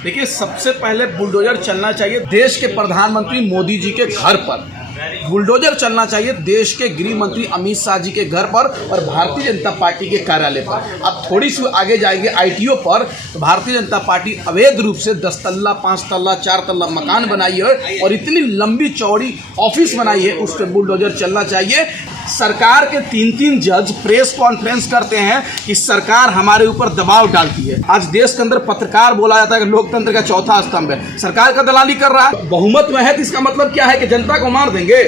देखिए, सबसे पहले बुलडोजर चलना चाहिए देश के प्रधानमंत्री मोदी जी के घर पर। बुलडोजर चलना चाहिए देश के गृह मंत्री अमित शाह जी के घर पर और भारतीय जनता पार्टी के कार्यालय पर। अब थोड़ी सी आगे जाएंगे आईटीओ पर, तो भारतीय जनता पार्टी अवैध रूप से 10 तल्ला 5 तल्ला 4 तल्ला मकान बनाई है और इतनी लंबी चौड़ी ऑफिस बनाई है, उस पर बुलडोजर चलना चाहिए। सरकार के 3-3 जज प्रेस कॉन्फ्रेंस करते हैं कि सरकार हमारे ऊपर दबाव डालती है। आज देश के अंदर पत्रकार बोला जाता है कि लोकतंत्र का चौथा स्तंभ है, सरकार का दलाली कर रहा है। बहुमत में है तो इसका मतलब क्या है कि जनता को मार देंगे?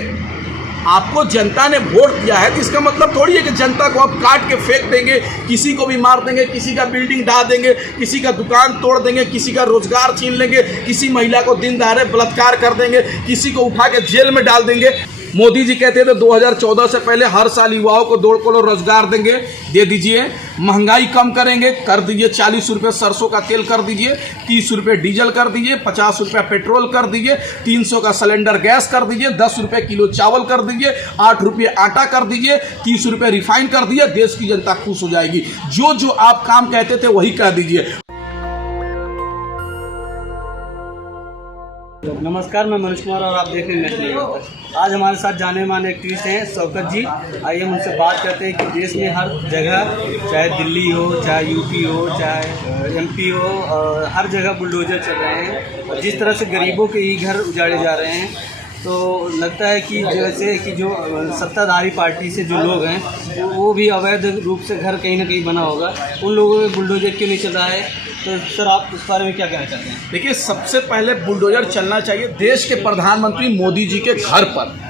आपको जनता ने वोट दिया है तो इसका मतलब थोड़ी है कि जनता को आप काट के फेंक देंगे, किसी को भी मार देंगे, किसी का बिल्डिंग ढा देंगे, किसी का दुकान तोड़ देंगे, किसी का रोजगार छीन लेंगे, किसी महिला को दिन दहाड़े बलात्कार कर देंगे, किसी को उठा के जेल में डाल देंगे। मोदी जी कहते थे 2014 से पहले हर साल युवाओं को 2 करोड़ रोजगार देंगे, दे दीजिए। महंगाई कम करेंगे, कर दीजिए। 40 रुपये सरसों का तेल कर दीजिए, 30 रुपये डीजल कर दीजिए, 50 रुपये पेट्रोल कर दीजिए, 300 का सिलेंडर गैस कर दीजिए, 10 रुपये किलो चावल कर दीजिए, 8 रुपये आटा कर दीजिए, 30 रुपये रिफाइन कर दीजिए। देश की जनता खुश हो जाएगी। जो जो आप काम कहते थे वही कह दीजिए। नमस्कार, मैं मनोज कुमार और आप देख रहे हैं नेशनल न्यूज़। आज हमारे साथ जाने माने एक्टिविस्ट हैं शौकत जी। आइए हम उनसे बात करते हैं कि देश में हर जगह, चाहे दिल्ली हो, चाहे यूपी हो, चाहे एमपी हो, हर जगह बुलडोजर चल रहे हैं और जिस तरह से गरीबों के ही घर उजाड़े जा रहे हैं, तो लगता है कि जैसे कि जो सत्ताधारी पार्टी से जो लोग हैं वो भी अवैध रूप से घर कहीं ना कहीं बना होगा। उन लोगों में बुलडोजर क्यों नहीं चल रहा है? तो सर, आप इस बारे में क्या कहना चाहते हैं? देखिए, सबसे पहले बुलडोजर चलना चाहिए देश के प्रधानमंत्री मोदी जी के घर पर।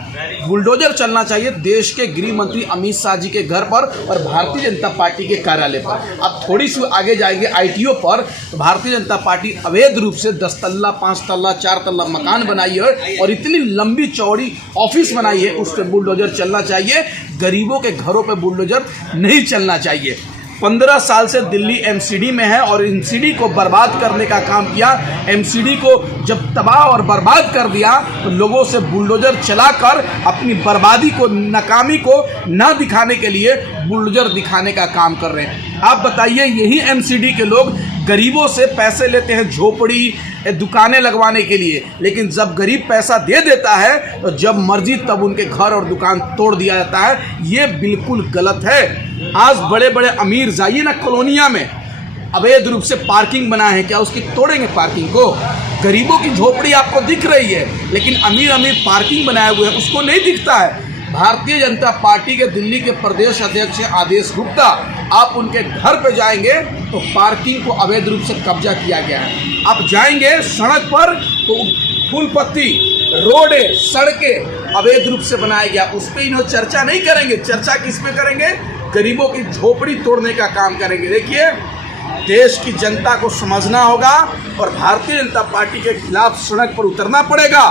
बुलडोजर चलना चाहिए देश के गृह मंत्री अमित शाह जी के घर पर और भारतीय जनता पार्टी के कार्यालय पर। अब थोड़ी सी आगे जाएंगे आईटीओ पर, तो भारतीय जनता पार्टी अवैध रूप से 10 तल्ला 5 तल्ला 4 तल्ला मकान बनाई है और इतनी लंबी चौड़ी ऑफिस बनाई है, उस पर बुलडोजर चलना चाहिए। गरीबों के घरों पर बुलडोजर नहीं चलना चाहिए। 15 साल से दिल्ली एमसीडी में है और एमसीडी को बर्बाद करने का काम किया। एमसीडी को जब तबाह और बर्बाद कर दिया तो लोगों से बुलडोजर चलाकर अपनी बर्बादी को, नाकामी को ना दिखाने के लिए बुलडोजर दिखाने का काम कर रहे हैं। आप बताइए, यही एमसीडी के लोग गरीबों से पैसे लेते हैं झोपड़ी, दुकानें लगवाने के लिए, लेकिन जब गरीब पैसा दे देता है तो जब मर्जी तब उनके घर और दुकान तोड़ दिया जाता है। ये बिल्कुल गलत है। आज बड़े बड़े अमीर, जाइए ना कॉलोनिया में अवैध रूप से पार्किंग बनाए हैं, क्या उसकी तोड़ेंगे पार्किंग को? गरीबों की झोपड़ी आपको दिख रही है, लेकिन अमीर अमीर पार्किंग बनाए हुए हैं उसको नहीं दिखता है। भारतीय जनता पार्टी के दिल्ली के प्रदेश अध्यक्ष आदेश गुप्ता, आप उनके घर पे जाएंगे तो पार्किंग को अवैध रूप से कब्जा किया गया है। आप जाएंगे सड़क पर तो फूल पत्ती, रोडें, सड़कें अवैध रूप से बनाया गया, उस पर इन्होंने चर्चा नहीं करेंगे। चर्चा किस पे करेंगे? गरीबों की झोपड़ी तोड़ने का काम करेंगे। देखिए, देश की जनता को समझना होगा और भारतीय जनता पार्टी के खिलाफ सड़क पर उतरना पड़ेगा।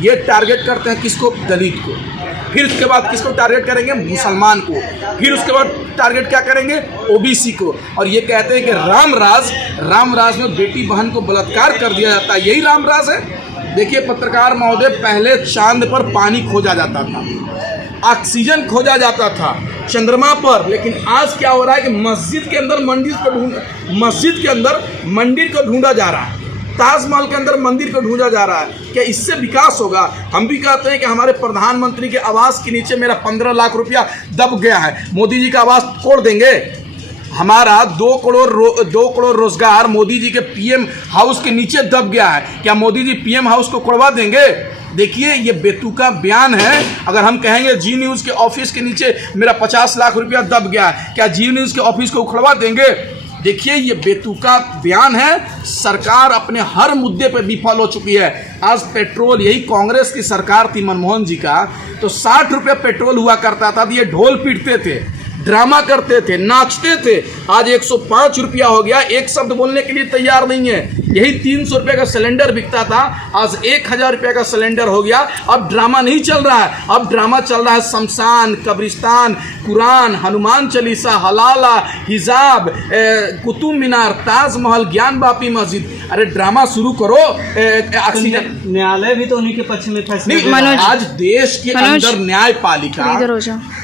ये टारगेट करते हैं किसको? दलित को। फिर उसके बाद किसको टारगेट करेंगे? मुसलमान को। फिर उसके बाद टारगेट क्या करेंगे? ओबीसी को। और ये कहते हैं कि रामराज में बेटी बहन को बलात्कार कर दिया जाता है, यही रामराज है। देखिए पत्रकार महोदय, पहले चांद पर पानी खोजा जाता था, ऑक्सीजन खोजा जाता था चंद्रमा पर, लेकिन आज क्या हो रहा है कि मस्जिद के अंदर मंदिर को ढूंढा जा रहा है, ताजमहल के अंदर मंदिर को ढूंढा जा रहा है। क्या इससे विकास होगा? हम भी कहते हैं कि हमारे प्रधानमंत्री के आवास के नीचे मेरा 15 लाख रुपया दब गया है, मोदी जी का आवास तोड़ देंगे। हमारा 2 करोड़ रोजगार मोदी जी के पीएम हाउस के नीचे दब गया है, क्या मोदी जी पीएम हाउस को खोलवा देंगे? देखिए, ये बेतुका बयान है। अगर हम कहेंगे जी न्यूज़ के ऑफिस के नीचे मेरा 50 लाख रुपया दब गया है, क्या जी न्यूज़ के ऑफिस को उखड़वा देंगे? देखिए, ये बेतुका बयान है। सरकार अपने हर मुद्दे पर विफल हो चुकी है। आज पेट्रोल, यही कांग्रेस की सरकार थी मनमोहन जी का, तो 60 रुपये पेट्रोल हुआ करता था, तो ये ढोल पीटते थे, ड्रामा करते थे, नाचते थे। आज 105 रुपया हो गया, एक शब्द बोलने के लिए तैयार नहीं है। यही 300 रुपये का सिलेंडर बिकता था, आज 1000 रुपये का सिलेंडर हो गया। अब ड्रामा नहीं चल रहा है, अब ड्रामा चल रहा है शमशान, कब्रिस्तान, कुरान, हनुमान चालीसा, हलाला, हिजाब, कुतुब मीनार, ताजमहल, ज्ञान वापी मस्जिद। अरे ड्रामा शुरू करो। ऑक्सीजन, न्यायालय भी तो उन्हीं के पक्ष में फैसले। आज देश के अंदर न्यायपालिका,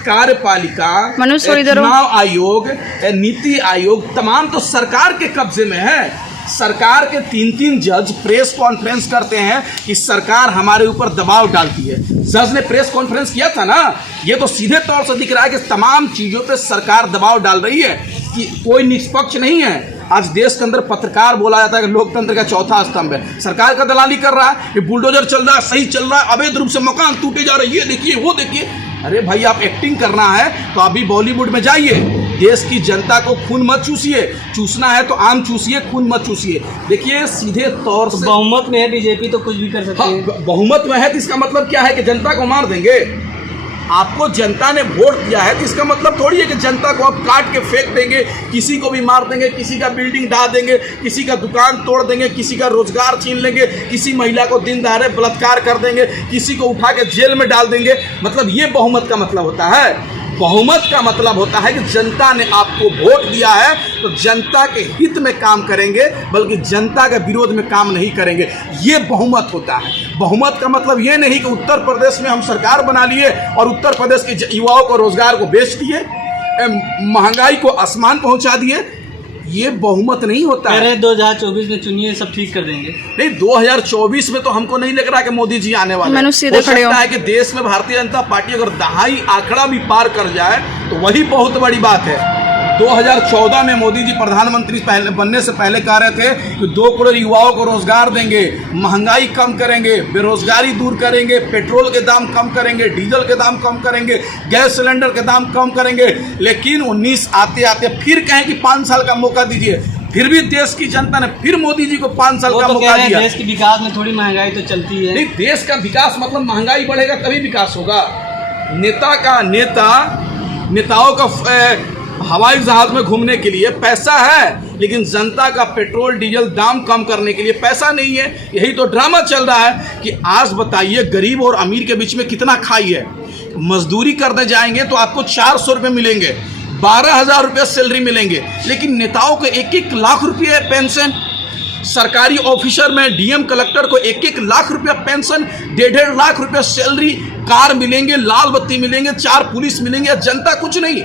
कार्यपालिका, चुनाव आयोग, नीति आयोग, तमाम तो सरकार के कब्जे में है। सरकार के 3-3 जज प्रेस कॉन्फ्रेंस करते हैं कि सरकार हमारे ऊपर दबाव डालती है। जज ने प्रेस कॉन्फ्रेंस किया था ना, ये तो सीधे तौर से दिख रहा है कि तमाम चीज़ों पे सरकार दबाव डाल रही है कि कोई निष्पक्ष नहीं है। आज देश के अंदर पत्रकार बोला जाता है कि लोकतंत्र का चौथा स्तंभ है, सरकार का दलाली कर रहा है कि बुलडोजर चल रहा है, सही चल रहा है, अवैध रूप से मकान टूटे जा रहे हैं, ये देखिए वो देखिए। अरे भाई, आप एक्टिंग करना है तो अभी बॉलीवुड में जाइए, देश की जनता को खून मत चूसिए, चूसना है तो आम चूसिए, खून मत चूसिए। देखिए सीधे तौर से बहुमत में है बीजेपी तो कुछ भी कर सकती है। हाँ, बहुमत में है तो इसका मतलब क्या है कि जनता को मार देंगे? आपको जनता ने वोट दिया है तो इसका मतलब थोड़ी है कि जनता को आप काट के फेंक देंगे, किसी को भी मार देंगे, किसी का बिल्डिंग ढा देंगे, किसी का दुकान तोड़ देंगे, किसी का रोजगार छीन लेंगे, किसी महिला को दिन दहाड़े बलात्कार कर देंगे, किसी को उठा के जेल में डाल देंगे। मतलब ये बहुमत का मतलब होता है? बहुमत का मतलब होता है कि जनता ने आपको वोट दिया है तो जनता के हित में काम करेंगे, बल्कि जनता के विरोध में काम नहीं करेंगे। ये बहुमत होता है। बहुमत का मतलब ये नहीं कि उत्तर प्रदेश में हम सरकार बना लिए और उत्तर प्रदेश के युवाओं को रोजगार को बेच दिए, महंगाई को आसमान पहुंचा दिए। ये बहुमत नहीं होता है। 2024 में चुनिए, सब ठीक कर देंगे। नहीं, 2024 में तो हमको नहीं लग रहा कि मोदी जी आने वाले हैं। हो सकता है कि देश में भारतीय जनता पार्टी अगर दहाई आंकड़ा भी पार कर जाए तो वही बहुत बड़ी बात है। 2014 में मोदी जी प्रधानमंत्री बनने से पहले कह रहे थे कि 2 करोड़ युवाओं को रोजगार देंगे, महंगाई कम करेंगे, बेरोजगारी दूर करेंगे, पेट्रोल के दाम कम करेंगे, डीजल के दाम कम करेंगे, गैस सिलेंडर के दाम कम करेंगे। लेकिन 19 आते आते फिर कहें कि 5 साल का मौका दीजिए, फिर भी देश की जनता ने फिर मोदी जी को 5 साल का मौका दिया। देश के विकास में थोड़ी महंगाई तो चलती है। नहीं, देश का विकास मतलब महंगाई बढ़ेगा तभी विकास होगा। नेताओं का हवाई जहाज में घूमने के लिए पैसा है, लेकिन जनता का पेट्रोल डीजल दाम कम करने के लिए पैसा नहीं है। यही तो ड्रामा चल रहा है कि आज बताइए गरीब और अमीर के बीच में कितना खाई है। मजदूरी करने जाएंगे तो आपको 400 रुपये मिलेंगे, 12,000 रुपये सैलरी मिलेंगे, लेकिन नेताओं को 1-1 लाख रुपये पेंशन, सरकारी ऑफिसर में डीएम कलेक्टर को 1-1 लाख रुपया पेंशन, 1.5 लाख रुपया सैलरी, कार मिलेंगे, लाल बत्ती मिलेंगे, 4 पुलिस मिलेंगे, जनता कुछ नहीं।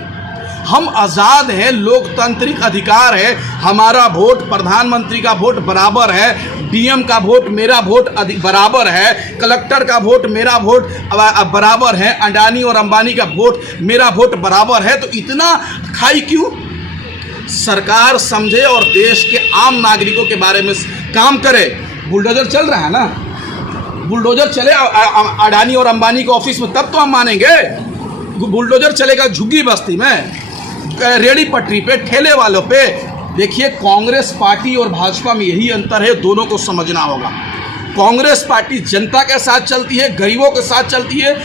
हम आज़ाद हैं, लोकतांत्रिक अधिकार है, हमारा वोट, प्रधानमंत्री का वोट बराबर है, डीएम का वोट मेरा वोट बराबर है, कलेक्टर का वोट मेरा वोट बराबर है, अडानी और अंबानी का वोट मेरा वोट बराबर है। तो इतना खाई क्यों? सरकार समझे और देश के आम नागरिकों के बारे में काम करे। बुलडोजर चल रहा है ना, बुलडोजर चले अडानी और अंबानी के ऑफिस में तब तो हम मानेंगे। बुलडोजर चलेगा झुग्गी बस्ती में, रेड़ी पटरी पे, ठेले वालों पे। देखिए, कांग्रेस पार्टी और भाजपा में यही अंतर है, दोनों को समझना होगा। कांग्रेस पार्टी जनता के साथ चलती है, गरीबों के साथ चलती है,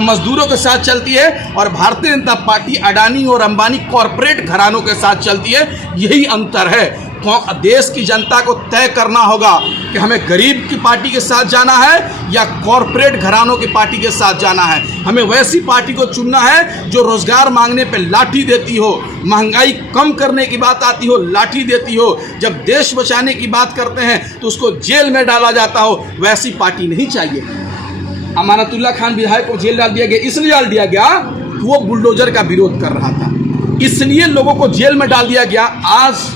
मजदूरों के साथ चलती है, और भारतीय जनता पार्टी अडानी और अंबानी कॉरपोरेट घरानों के साथ चलती है। यही अंतर है। देश की जनता को तय करना होगा कि हमें गरीब की पार्टी के साथ जाना है या कॉरपोरेट घरानों की पार्टी के साथ जाना है। हमें वैसी पार्टी को चुनना है जो रोजगार मांगने पे लाठी देती हो, महंगाई कम करने की बात आती हो लाठी देती हो, जब देश बचाने की बात करते हैं तो उसको जेल में डाला जाता हो। वैसी पार्टी नहीं चाहिए। अमानतुल्ला खान विधायक को जेल डाल दिया गया, इसलिए डाल दिया गया कि वो बुलडोजर का विरोध कर रहा था, इसलिए लोगों को जेल में डाल दिया गया। आज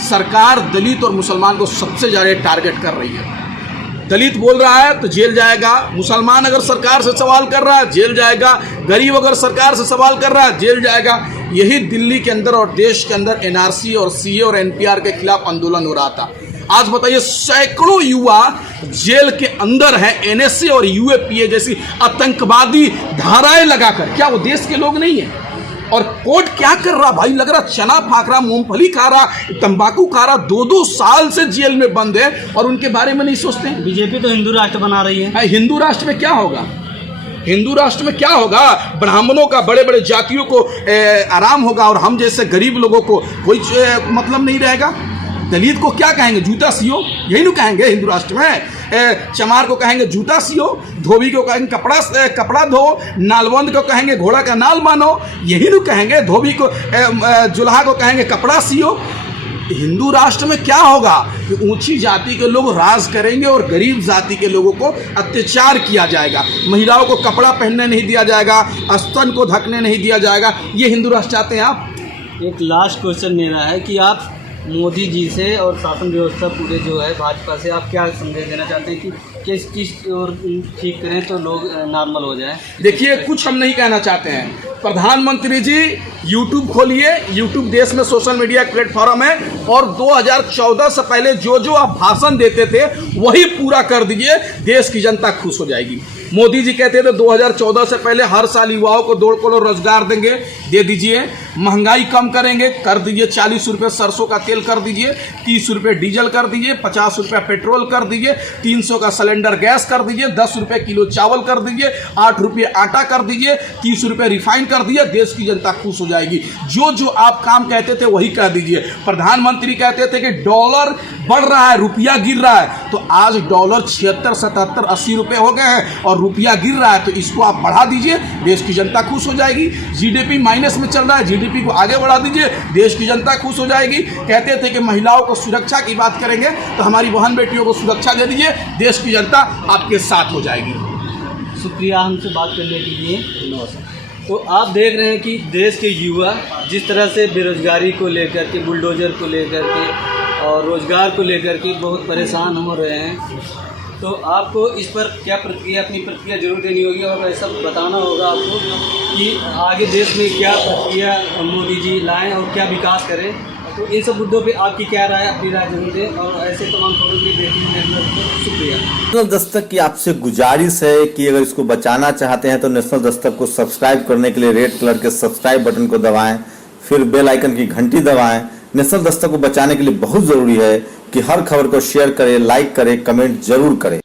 सरकार दलित और मुसलमान को सबसे ज़्यादा टारगेट कर रही है। दलित बोल रहा है तो जेल जाएगा, मुसलमान अगर सरकार से सवाल कर रहा है जेल जाएगा, गरीब अगर सरकार से सवाल कर रहा है जेल जाएगा। यही दिल्ली के अंदर और देश के अंदर एनआरसी और सीए और एनपीआर के खिलाफ आंदोलन हो रहा था। आज बताइए, सैकड़ों युवा जेल के अंदर हैं, एनएसए और यूएपीए जैसी आतंकवादी धाराएं लगाकर। क्या वो देश के लोग नहीं हैं? और कोर्ट क्या कर रहा भाई? लग रहा चना फाक रहा, मूंगफली खा रहा, तंबाकू खा रहा, 2-2 साल से जेल में बंद है और उनके बारे में नहीं सोचते। बीजेपी तो हिंदू राष्ट्र बना रही है। हिंदू राष्ट्र में क्या होगा? हिंदू राष्ट्र में क्या होगा? ब्राह्मणों का, बड़े बड़े जातियों को आराम होगा और हम जैसे गरीब लोगों को कोई मतलब नहीं रहेगा। दलित को क्या कहेंगे? जूता सियो, यही नहीं कहेंगे हिंदू राष्ट्र में। चमार को कहेंगे जूता सियो, धोबी को कहेंगे कपड़ा धो, नालबंद को कहेंगे घोड़ा का नाल मानो, यही नहीं कहेंगे। धोबी को, जुल्हा को कहेंगे कपड़ा सियो। हिंदू राष्ट्र में क्या होगा कि ऊंची जाति के लोग राज करेंगे और गरीब जाति के लोगों को अत्याचार किया जाएगा, महिलाओं को कपड़ा पहनने नहीं दिया जाएगा, स्तन को ढकने नहीं दिया जाएगा। ये हिंदू राष्ट्र चाहते हैं आप? एक लास्ट क्वेश्चन मेरा है कि आप मोदी जी से और शासन व्यवस्था पूरे जो है भाजपा से आप क्या संदेश देना चाहते हैं कि किस चीज़ और ठीक करें तो लोग नॉर्मल हो जाए? देखिए, कुछ हम नहीं कहना चाहते हैं। प्रधानमंत्री जी यूट्यूब खोलिए, यूट्यूब देश में सोशल मीडिया प्लेटफॉर्म है, और 2014 से पहले जो जो आप भाषण देते थे वही पूरा कर दीजिए, देश की जनता खुश हो जाएगी। मोदी जी कहते थे 2014 से पहले हर साल युवाओं को 2 करोड़ रोजगार देंगे, दे दीजिए। महंगाई कम करेंगे, कर दीजिए। 40 रुपये सरसों का तेल कर दीजिए, 30 रुपये डीजल कर दीजिए, 50 रुपये पेट्रोल कर दीजिए, 300 का सिलेंडर गैस कर दीजिए, 10 रुपये किलो चावल कर दीजिए, 8 रुपये आटा कर दीजिए, 30 रुपये रिफाइन कर दीजिए। देश की जनता खुश हो जाएगी। जो जो आप काम कहते थे वही कह दीजिए। प्रधानमंत्री कहते थे कि डॉलर बढ़ रहा है, रुपया गिर रहा है, तो आज डॉलर 76, 77, 80 रुपये हो गए हैं और रुपया गिर रहा है, तो इसको आप बढ़ा दीजिए, देश की जनता खुश हो जाएगी। जीडीपी माइनस में चल रहा है, जीडीपी को आगे बढ़ा दीजिए, देश की जनता खुश हो जाएगी। कहते थे कि महिलाओं को सुरक्षा की बात करेंगे, तो हमारी बहन बेटियों को सुरक्षा दे दीजिए, देश की जनता आपके साथ हो जाएगी। शुक्रिया हमसे बात करने के लिए। नमस्कार। तो आप देख रहे हैं कि देश के युवा जिस तरह से बेरोजगारी को लेकर के, बुलडोजर को लेकर के और रोजगार को लेकर के बहुत परेशान हो रहे हैं, तो आपको इस पर क्या प्रतिक्रिया, अपनी प्रतिक्रिया जरूर देनी होगी और ऐसा बताना होगा आपको कि आगे देश में क्या प्रक्रिया मोदी जी लाएं और क्या विकास करें। तो इन सब मुद्दों पे आपकी क्या राय, अपनी राय जरूर दें और ऐसे तमाम खबरों के देखने में शुक्रिया। नेशनल दस्तक की आपसे गुजारिश है कि अगर इसको बचाना चाहते हैं तो नेशनल दस्तक को सब्सक्राइब करने के लिए रेड कलर के सब्सक्राइब बटन को दबाएं, फिर बेल आइकन की घंटी दबाएं। नेशनल दस्तक को बचाने के लिए बहुत जरूरी है कि हर खबर को शेयर करें, लाइक करें, कमेंट जरूर करें।